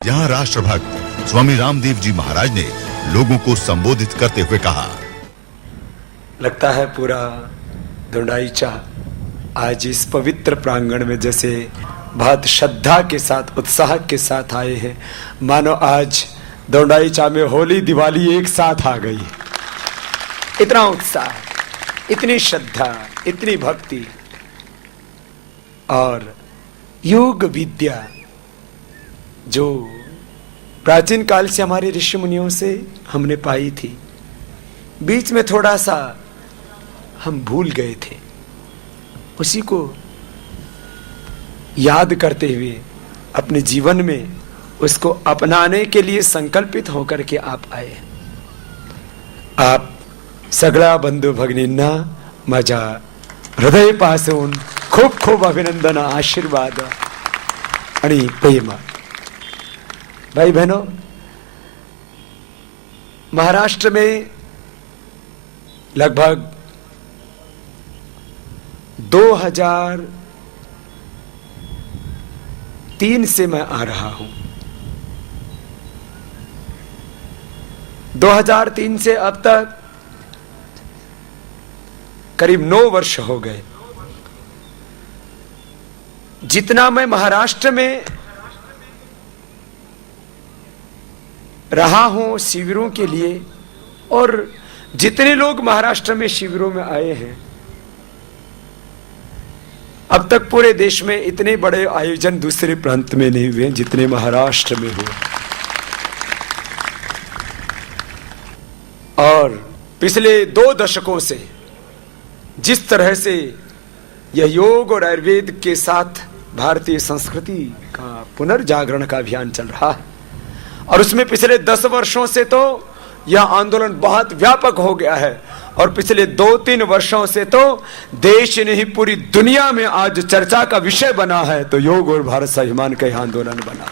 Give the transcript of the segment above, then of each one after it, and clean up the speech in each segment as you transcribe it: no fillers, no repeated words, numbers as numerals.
यहाँ राष्ट्रभक्त स्वामी रामदेव जी महाराज ने लोगों को संबोधित करते हुए कहा, लगता है पूरा दंडाईचा आज इस पवित्र प्रांगण में जैसे बहुत श्रद्धा के साथ उत्साह के साथ आए हैं, मानो आज दंडाईचा में होली दिवाली एक साथ आ गई। इतना उत्साह, इतनी श्रद्धा, इतनी भक्ति और योग विद्या जो प्राचीन काल से हमारे ऋषि मुनियों से हमने पाई थी, बीच में थोड़ा सा हम भूल गए थे, उसी को याद करते हुए अपने जीवन में उसको अपनाने के लिए संकल्पित होकर के आप आए। आप सगळा बंधू भगिनींना माझ्या हृदयापासून खूप खूप अभिनंदन, आशीर्वाद आणि प्रेम। भाई बहनों, महाराष्ट्र में लगभग 2003 से मैं आ रहा हूं। 2003 से अब तक करीब 9 वर्ष हो गए। जितना मैं महाराष्ट्र में रहा हूं शिविरों के लिए, और जितने लोग महाराष्ट्र में शिविरों में आए हैं, अब तक पूरे देश में इतने बड़े आयोजन दूसरे प्रांत में नहीं हुए जितने महाराष्ट्र में हुए। और पिछले 2 दशकों से जिस तरह से यह योग और आयुर्वेद के साथ भारतीय संस्कृति का पुनर्जागरण का अभियान चल रहा है, और उसमें पिछले 10 वर्षों से तो यह आंदोलन बहुत व्यापक हो गया है, और पिछले 2-3 वर्षों से तो देश नहीं पूरी दुनिया में आज चर्चा का विषय बना है, तो योग और भारत स्वाभिमान का यह आंदोलन बना।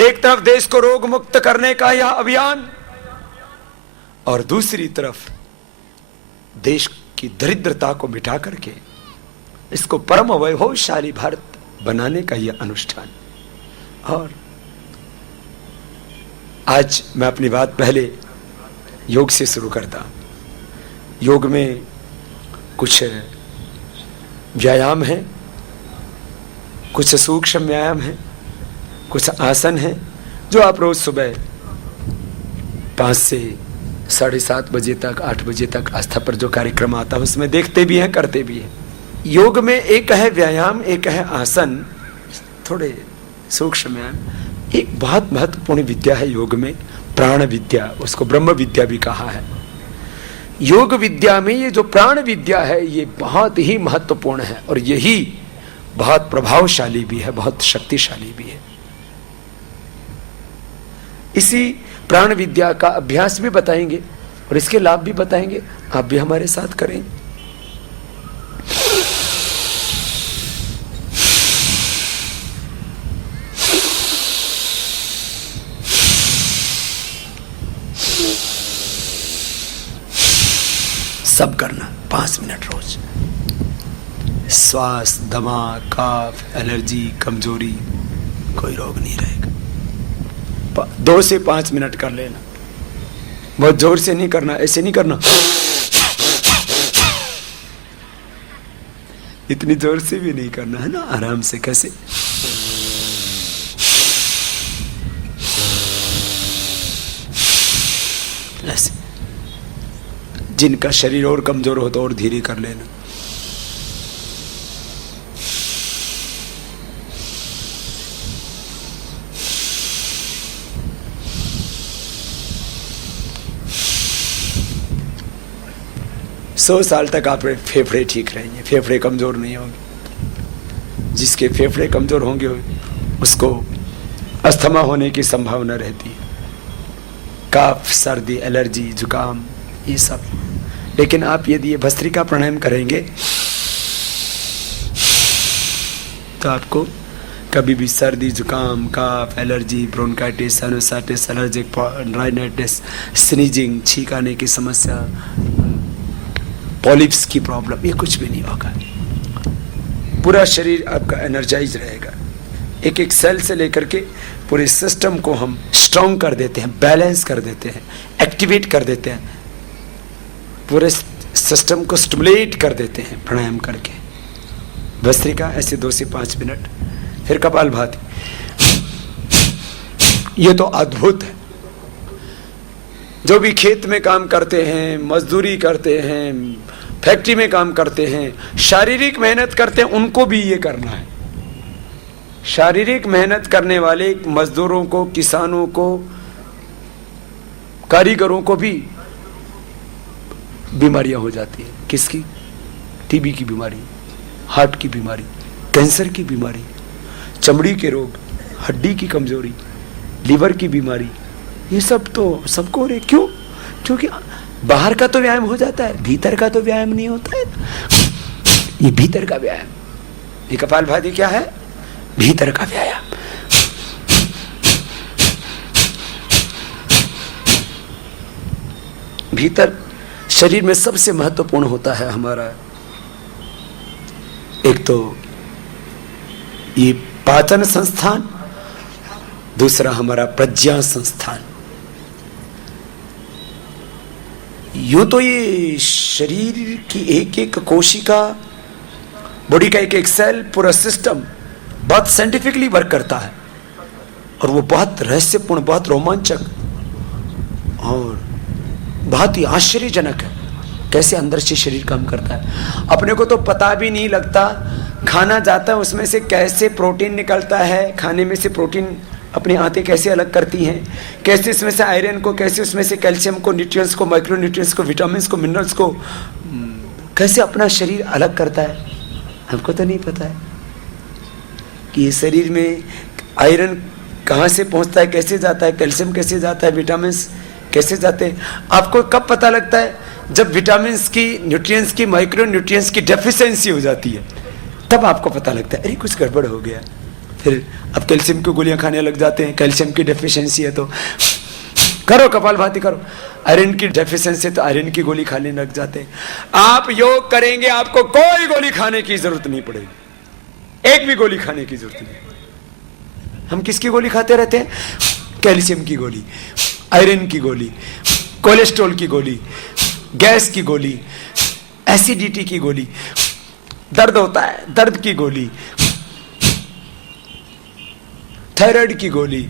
एक तरफ देश को रोग मुक्त करने का यह अभियान, और दूसरी तरफ देश की दरिद्रता को मिटा करके इसको परम वैभवशाली भारत बनाने का यह अनुष्ठान। और आज मैं अपनी बात पहले योग से शुरू करता हूं। योग में कुछ व्यायाम है, कुछ सूक्ष्म व्यायाम है, कुछ आसन है, जो आप रोज सुबह 5 से 7:30 बजे तक, 8 बजे तक आस्था पर जो कार्यक्रम आता है उसमें देखते भी हैं, करते भी हैं। योग में एक है व्यायाम, एक है आसन, थोड़े सूक्ष्म व्यायाम। एक बहुत महत्वपूर्ण विद्या है योग में, प्राण विद्या, उसको ब्रह्म विद्या भी कहा है। योग विद्या में ये जो प्राण विद्या है ये बहुत ही महत्वपूर्ण है, और यही बहुत प्रभावशाली भी है, बहुत शक्तिशाली भी है। इसी प्राण विद्या का अभ्यास भी बताएंगे और इसके लाभ भी बताएंगे, आप भी हमारे साथ करें। सब करना 5 मिनट रोज। श्वास, दमा, कफ, एलर्जी, कमजोरी, कोई रोग नहीं रहेगा। 2 से 5 मिनट कर लेना, बहुत जोर से नहीं करना, ऐसे नहीं करना, इतनी जोर से भी नहीं करना है ना, आराम से कैसे। ऐसे जिनका शरीर और कमजोर हो तो और धीरे कर लेना। सौ साल तक आपके फेफड़े ठीक रहेंगे, फेफड़े कमजोर नहीं होंगे। जिसके फेफड़े कमजोर होंगे उसको अस्थमा होने की संभावना रहती है, कफ, सर्दी, एलर्जी, जुकाम, ये सब। लेकिन आप यदि ये भस्त्रिका प्राणायाम करेंगे तो आपको कभी भी सर्दी, जुकाम, cough, allergy, bronchitis, sinusitis, allergic rhinitis, sneezing, छींक आने की समस्या, पॉलिप्स की प्रॉब्लम, ये कुछ भी नहीं होगा। पूरा शरीर आपका एनर्जाइज रहेगा। एक एक सेल से लेकर के पूरे सिस्टम को हम स्ट्रांग कर देते हैं, बैलेंस कर देते हैं, एक्टिवेट कर देते हैं, पूरे सिस्टम को स्टिमुलेट कर देते हैं प्राणायाम करके। भस्त्रिका ऐसे 2 से 5 मिनट, फिर कपालभाति। ये तो अद्भुत है। जो भी खेत में काम करते हैं, मजदूरी करते हैं, फैक्ट्री में काम करते हैं, शारीरिक मेहनत करते हैं, उनको भी ये करना है। शारीरिक मेहनत करने वाले मजदूरों को, किसानों को, कारीगरों को भी बीमारियां हो जाती है। किसकी? टीबी की बीमारी, हार्ट की बीमारी, कैंसर की बीमारी, चमड़ी के रोग, हड्डी की कमजोरी, लीवर की बीमारी, ये सब तो सबको हो रही। क्यों? क्योंकि बाहर का तो व्यायाम हो जाता है, भीतर का तो व्यायाम नहीं होता है। ये भीतर का व्यायाम, ये कपालभाति क्या है? भीतर का व्यायाम। भीतर शरीर में सबसे महत्वपूर्ण होता है हमारा, एक तो ये पाचन संस्थान, दूसरा हमारा प्रज्ञा संस्थान। यूं तो ये शरीर की एक एक कोशिका, बॉडी का एक एक सेल, पूरा सिस्टम बहुत साइंटिफिकली वर्क करता है और वो बहुत रहस्यपूर्ण, बहुत रोमांचक और बहुत ही आश्चर्यजनक है कैसे अंदर से शरीर काम करता है। अपने को तो पता भी नहीं लगता, खाना जाता है उसमें से कैसे प्रोटीन निकलता है, खाने में से प्रोटीन अपनी आंतें कैसे अलग करती हैं, कैसे इसमें से आयरन को, कैसे उसमें से कैल्शियम को, न्यूट्रिएंट्स को, माइक्रो न्यूट्रिएंट्स को, विटामिन्स को, मिनरल्स को कैसे अपना शरीर अलग करता है। हमको तो नहीं पता है कि ये शरीर में आयरन कहाँ से पहुँचता है, कैसे जाता है, कैल्शियम कैसे जाता है, विटामिन्स कैसे जाते हैं। आपको कब पता लगता है? जब विटामिन्स की, न्यूट्रिएंट्स की, माइक्रो न्यूट्रिएंट्स की डेफिशिएंसी हो जाती है, तब आपको पता लगता है अरे कुछ गड़बड़ हो गया। फिर अब कैल्शियम की गोलियां खाने लग जाते हैं, कैल्शियम की डेफिशिएंसी है तो करो कपालभाति करो। आयरन की डेफिशिएंसी है तो आयरन की गोली खाने लग जाते हैं। आप योग करेंगे, आपको कोई गोली खाने की जरूरत नहीं पड़ेगी, एक भी गोली खाने की जरूरत नहीं। हम किसकी गोली खाते रहते हैं? कैल्शियम की गोली, आयरन की गोली, कोलेस्ट्रॉल की गोली, गैस की गोली, एसिडिटी की गोली, दर्द होता है दर्द की गोली, थायराइड की गोली,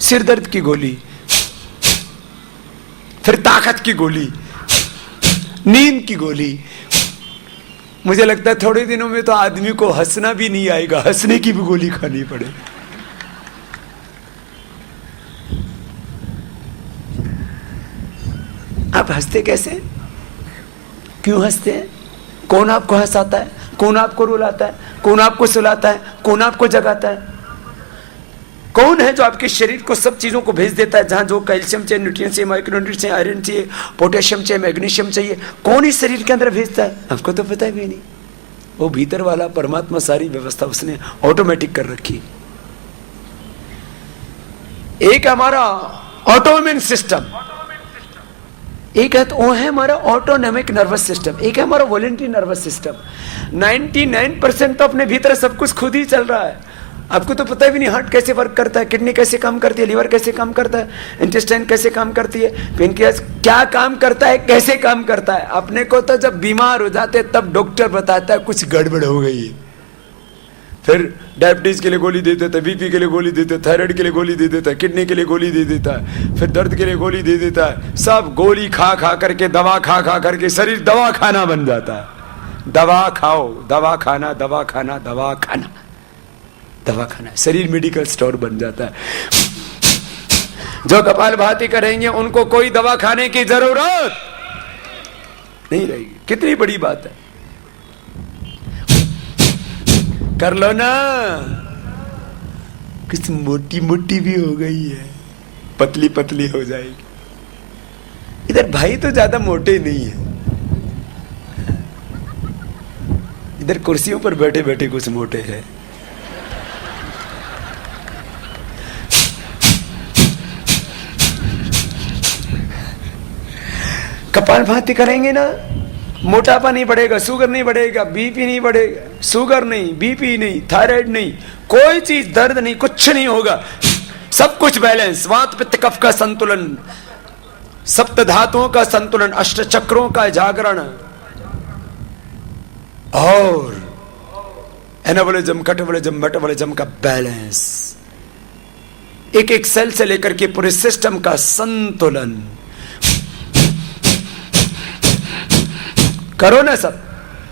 सिर दर्द की गोली, फिर ताकत की गोली, नींद की गोली। मुझे लगता है थोड़े दिनों में तो आदमी को हंसना भी नहीं आएगा, हंसने की भी गोली खानी पड़े। आप हंसते कैसे? क्यों हंसते हैं? कौन आपको हंसाता है? कौन आपको रुलाता है? कौन आपको सुलाता है? कौन आपको जगाता है? कौन है जो आपके शरीर को सब चीजों को भेज देता है, जहां जो कैल्शियम चाहिए, न्यूट्रिएंट्स चाहिए, माइक्रो न्यूट्रिएंट्स चाहिए, आयरन चाहिए, पोटेशियम चाहिए, मैग्नीशियम चाहिए, कौन इस शरीर के अंदर भेजता है? हमको तो पता भी नहीं। वो भीतर वाला परमात्मा सारी व्यवस्था उसने ऑटोमेटिक कर रखी। एक हमारा ऑटोइम्यून सिस्टम, एक है तो वो है हमारा ऑटोनॉमिक नर्वस सिस्टम, एक है हमारा वॉलंटरी नर्वस सिस्टम। 99% तो अपने भीतर सब कुछ खुद ही चल रहा है। आपको तो पता भी नहीं हार्ट कैसे वर्क करता है, किडनी कैसे काम करती है, लीवर कैसे काम करता है, इंटेस्टाइन कैसे काम करती है, पेनक्रियास क्या काम करता है, कैसे काम करता है। अपने को तो जब बीमार हो जाते तब डॉक्टर बताता है कुछ गड़बड़ हो गई है। फिर डायबिटीज के लिए गोली दे देता है, बीपी के लिए गोली दे देता है, थायराइड के लिए गोली दे देता है, किडनी के लिए गोली दे देता है, फिर दर्द के लिए गोली दे देता है। सब गोली खा खा करके, दवा खा खा करके शरीर दवा खाना बन जाता है। दवा खाओ, दवा खाना, दवा खाना, दवा खाना, दवा खाना, शरीर मेडिकल स्टोर बन जाता है। जो कपालभाति करेंगे उनको कोई दवा खाने की जरूरत नहीं रहेगी। कितनी बड़ी बात है, कर लो ना। कुछ मोटी मोटी भी हो गई है, पतली पतली हो जाएगी। इधर भाई तो ज्यादा मोटे नहीं है, इधर कुर्सियों पर बैठे बैठे कुछ मोटे हैं। कपालभाति करेंगे ना मोटापा नहीं बढ़ेगा, शुगर नहीं बढ़ेगा, बीपी नहीं बढ़ेगा, शुगर नहीं, बीपी नहीं, थायराइड नहीं, कोई चीज, दर्द नहीं, कुछ नहीं होगा, सब कुछ बैलेंस, वात पित्त कफ का संतुलन, सप्त धातुओं का संतुलन, अष्ट चक्रों का जागरण और एनाबोलिज्म, कैटाबोलिज्म, मेटाबोलिज्म का बैलेंस, एक एक सेल से लेकर के पूरे सिस्टम का संतुलन। करो ना, सब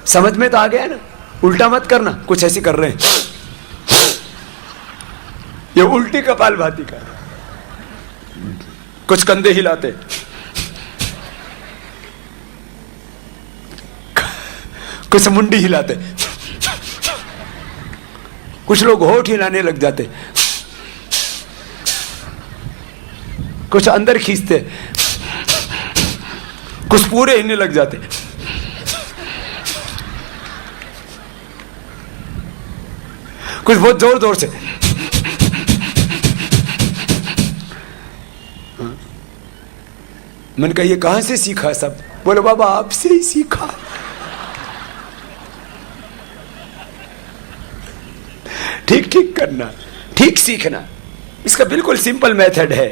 समझ में तो आ गया ना, उल्टा मत करना, कुछ ऐसी कर रहे हैं, ये उल्टी कपाल भाती का, कुछ कंधे हिलाते, कुछ मुंडी हिलाते, कुछ लोग होठ हिलाने लग जाते, कुछ अंदर खींचते, कुछ पूरे हिलने लग जाते, कुछ बहुत जोर जोर से। मैंने कहा ये कहां से सीखा सब? बोले बाबा आपसे ही सीखा। ठीक ठीक करना, ठीक सीखना, इसका बिल्कुल सिंपल मेथड है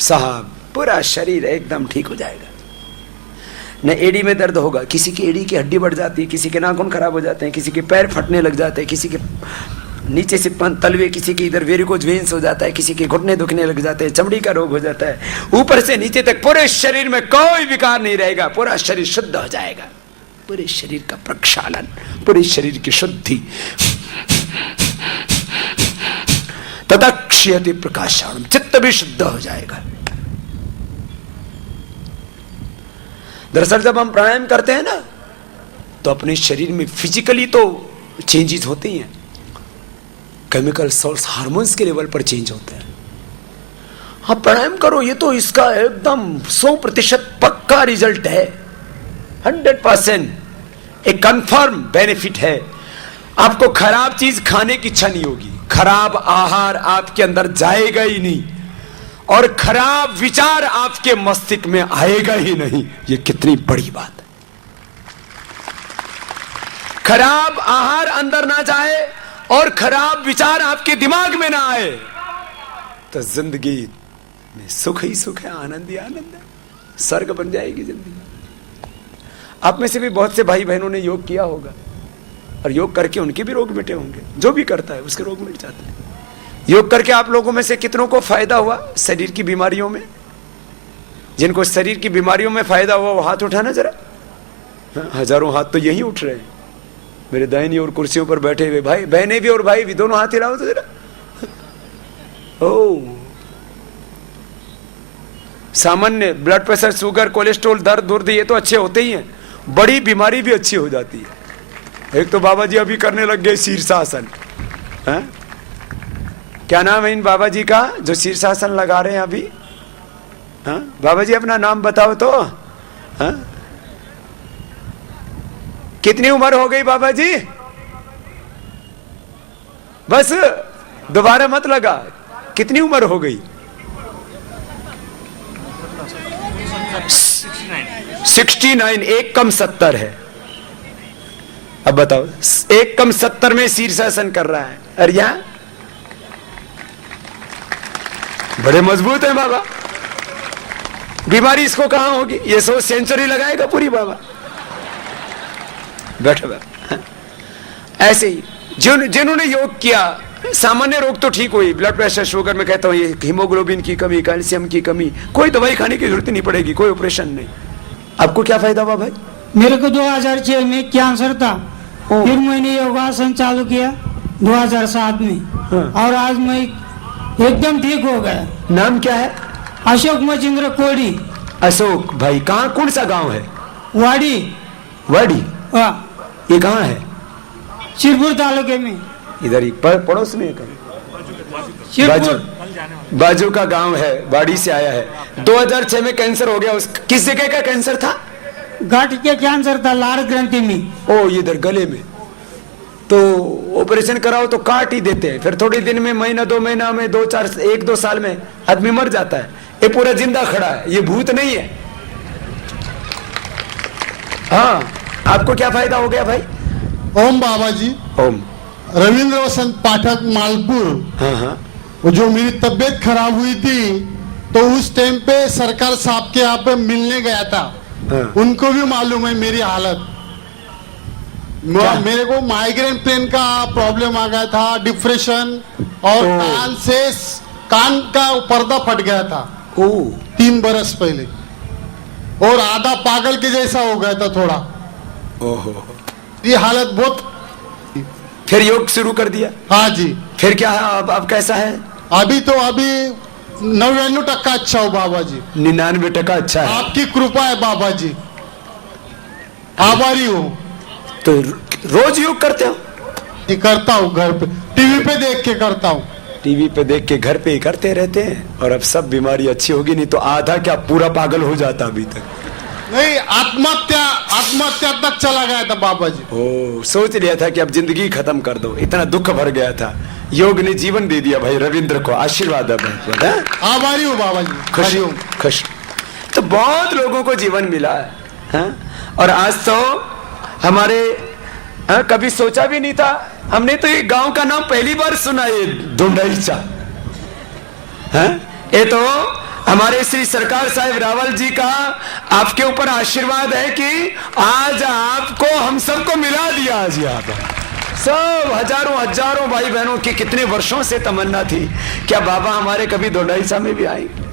साहब, पूरा शरीर एकदम ठीक हो जाएगा। न एड़ी में दर्द होगा, किसी की एड़ी की हड्डी बढ़ जाती है, किसी के नाखून खराब हो जाते हैं, किसी के पैर फटने लग जाते हैं, किसी के नीचे से तलवे, किसी के इधर वेरिकोज वेन्स हो जाता है, किसी के घुटने दुखने लग जाते हैं, चमड़ी का रोग हो जाता है, ऊपर से नीचे तक पूरे शरीर में कोई विकार नहीं रहेगा, पूरा शरीर शुद्ध हो जाएगा, पूरे शरीर का प्रक्षालन, पूरे शरीर की शुद्धि। तथा क्षयति प्रकाशाणम, चित्त भी शुद्ध हो जाएगा। दरअसल जब हम प्राणायाम करते हैं ना, तो अपने शरीर में फिजिकली तो चेंजेस होते ही हैं, केमिकल सोर्स हार्मोन्स के लेवल पर चेंज होते हैं। हाँ, प्राणायाम करो, ये तो इसका एकदम 100% पक्का रिजल्ट है, 100% एक कंफर्म बेनिफिट है। आपको खराब चीज खाने की इच्छा नहीं होगी, खराब आहार आपके अंदर जाएगा ही नहीं, और खराब विचार आपके मस्तिष्क में आएगा ही नहीं। ये कितनी बड़ी बात है। खराब आहार अंदर ना जाए और खराब विचार आपके दिमाग में ना आए, तो जिंदगी में सुख ही सुख है, आनंद ही आनंद है, स्वर्ग बन जाएगी जिंदगी। आप में से भी बहुत से भाई बहनों ने योग किया होगा, और योग करके उनके भी रोग मिटे होंगे, जो भी करता है उसके रोग मिट जाते हैं। योग करके आप लोगों में से कितनों को फायदा हुआ शरीर की बीमारियों में? जिनको शरीर की बीमारियों में फायदा हुआ वो हाथ उठाना जरा। हजारों हाथ तो यही उठ रहे हैं, मेरे दाहिनी और कुर्सियों पर बैठे हुए भाई बहने भी और भाई भी, दोनों हाथ हिलाओ तो जरा। ओ, सामान्य ब्लड प्रेशर, शुगर, कोलेस्ट्रॉल, दर्द ये तो अच्छे होते ही हैं, बड़ी बीमारी भी अच्छी हो जाती है। एक तो बाबा जी अभी करने लग गए शीर्षासन। क्या नाम है इन बाबा जी का जो शीर्षासन लगा रहे हैं अभी? बाबा जी अपना नाम बताओ तो। कितनी उम्र हो गई बाबा जी? बस दोबारा मत लगा, कितनी उम्र हो गई? 69, एक कम 70 है। अब बताओ, एक कम 70 में शीर्षासन कर रहा है, और यहां बड़े मजबूत है बाबा। बीमारी इसको कहां होगी? ये 100 सेंचुरी लगाएगा पूरी बाबा। बैठो बाबा। ऐसे ही जिन्होंने योग किया, सामान्य रोग तो ठीक हुई, ब्लड प्रेशर, शुगर में कहता हूं ये हीमोग्लोबिन की कमी, कैल्शियम की कमी, कोई दवाई खाने की जरूरत नहीं पड़ेगी, कोई ऑपरेशन नहीं। आपको क्या फायदा हुआ भाई? मेरे को 2006 में कैंसर था, फिर मैंने योगासन चालू किया 2007 में। और आज मैं एकदम ठीक हो गया। नाम क्या है? अशोक मचिंद्र कोड़ी। अशोक भाई, कहाँ, कौन सा गांव है? वाड़ी। वाड़ी? ये कहाँ है? शिरपुर तालुके में, इधर ही पड़ोस में बाजू का गांव है, वाड़ी से आया है। 2006 में कैंसर हो गया। किस जगह का कैंसर था? गांठ के कैंसर था, लार ग्रंथि में। ओ, इधर गले में। तो ऑपरेशन कराओ तो काट ही देते हैं, फिर थोड़े दिन में, महीना 2 महीना में, 1-2 साल में आदमी मर जाता है। ये पूरा जिंदा खड़ा है, ये भूत नहीं है। हाँ, आपको क्या फायदा हो गया भाई? ओम बाबा जी, ओम। रविंद्र वसंत पाठक मालपुर। हाँ हाँ। वो जो मेरी तबीयत खराब हुई थी तो उस टाइम पे सरकार साहब के यहाँ पे मिलने गया था। हाँ। उनको भी मालूम है मेरी हालत। मेरे को माइग्रेन पेन का प्रॉब्लम आ गया था, डिप्रेशन, और कान का पर्दा फट गया था 3 बरस पहले, और आधा पागल के जैसा हो गया था थोड़ा। ओहो। ये हालत बहुत। फिर योग शुरू कर दिया? हाँ जी। फिर क्या है अब कैसा है? अभी 99% अच्छा हो बाबा जी। 99% अच्छा है। आपकी कृपा है बाबा जी, आभारी हूँ। तो रोज योग करते हो? ये करता हूँ, घर पे टीवी पे देख के करता हूँ। टीवी पे देख के घर पे ही करते रहते हैं, और अब सब बीमारी अच्छी होगी, नहीं तो आधा क्या पूरा पागल हो जाता अभी तक। नहीं, आत्महत्या तक चला गया था बाबा जी। ओ, सोच लिया था कि अब जिंदगी खत्म कर दो, इतना दुख भर गया था। योग ने जीवन दे दिया भाई रविंद्र को, आशीर्वाद है। आभारी हूँ बाबा जी, खुश हूँ, खुश। तो बहुत लोगों को जीवन मिला है, हाँ? और आज तो हमारे, हाँ, कभी सोचा भी नहीं था। हमने तो ये गांव का नाम पहली बार सुना, ये धुंडईचा। हाँ? ये तो हमारे श्री सरकार साहब रावल जी का आपके ऊपर आशीर्वाद है कि आज आपको हम सबको मिला दिया। आज यहाँ पर सब हजारों भाई बहनों की कितने वर्षों से तमन्ना थी, क्या बाबा हमारे कभी धुंडईचा में भी आएंगे।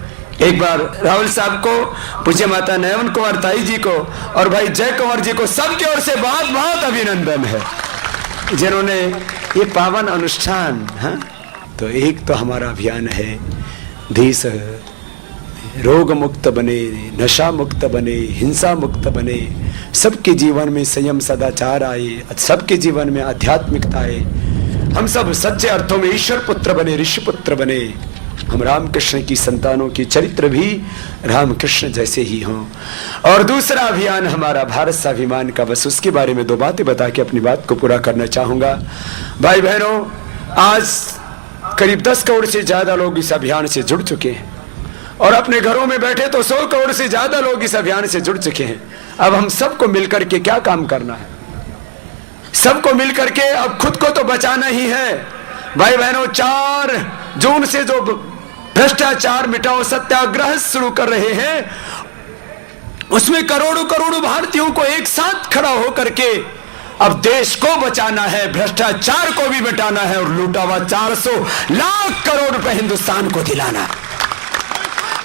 एक बार राहुल साहब को, पूज्य माता नयन कुमार ताई जी को और भाई जय कुमार जी को, सबकी ओर से बहुत बहुत अभिनंदन है जिन्होंने ये पावन अनुष्ठान, हाँ? तो एक तो हमारा अभियान है देश रोग मुक्त बने, नशा मुक्त बने, हिंसा मुक्त बने, सबके जीवन में संयम सदाचार आए, सबके जीवन में आध्यात्मिकता आए, हम सब सच्चे अर्थों में ईश्वर पुत्र बने, ऋषि पुत्र बने, हम रामकृष्ण की संतानों की चरित्र भी रामकृष्ण जैसे ही हों। और दूसरा अभियान हमारा भारत स्वाभिमान का, बस उसके बारे में 2 बातें बता के अपनी बात को पूरा करना चाहूंगा। भाई बहनों, आज करीब 10 करोड़ से ज्यादा लोग इस अभियान से जुड़ चुके हैं, और अपने घरों में बैठे तो 100 करोड़ से ज्यादा लोग इस अभियान से जुड़ चुके हैं। अब हम सबको मिलकर के क्या काम करना है? सबको मिलकर के अब खुद को तो बचाना ही है। भाई बहनों, 4 जून से जो भ्रष्टाचार मिटाओ सत्याग्रह शुरू कर रहे हैं, उसमें करोड़ों भारतीयों को एक साथ खड़ा होकर के अब देश को बचाना है, भ्रष्टाचार को भी मिटाना है, और लूटा हुआ 400 लाख करोड़ रुपए हिंदुस्तान को दिलाना है।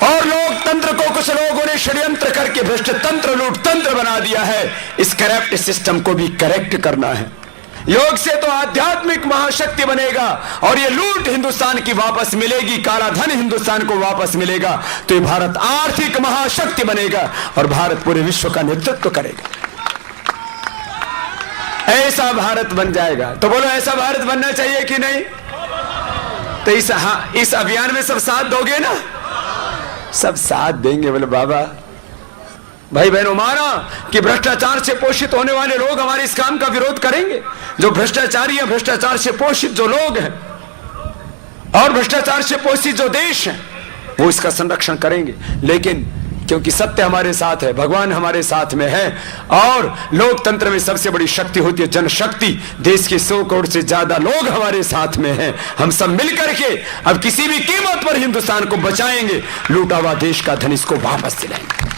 और लोकतंत्र को कुछ लोगों ने षड्यंत्र करके भ्रष्ट तंत्र, लूट तंत्र बना दिया है। इस करप्ट सिस्टम को भी करेक्ट करना है। योग से तो आध्यात्मिक महाशक्ति बनेगा, और ये लूट हिंदुस्तान की वापस मिलेगी, काला धन हिंदुस्तान को वापस मिलेगा, तो ये भारत आर्थिक महाशक्ति बनेगा और भारत पूरे विश्व का नेतृत्व करेगा। ऐसा भारत बन जाएगा। तो बोलो, ऐसा भारत बनना चाहिए कि नहीं? तो इस अभियान में सब साथ दोगे ना? सब साथ देंगे। बोले बाबा, भाई बहनों, माना कि भ्रष्टाचार से पोषित होने वाले लोग हमारे इस काम का विरोध करेंगे। जो भ्रष्टाचारी है, भ्रष्टाचार से पोषित जो लोग हैं और भ्रष्टाचार से पोषित जो देश हैं, वो इसका संरक्षण करेंगे। लेकिन क्योंकि सत्य हमारे साथ है, भगवान हमारे साथ में है, और लोकतंत्र में सबसे बड़ी शक्ति होती है जनशक्ति। देश के 100 करोड़ से ज्यादा लोग हमारे साथ में हैं। हम सब मिलकर के अब किसी भी कीमत पर हिंदुस्तान को बचाएंगे, लूटा हुआ देश का धन इसको वापस दिलाएंगे।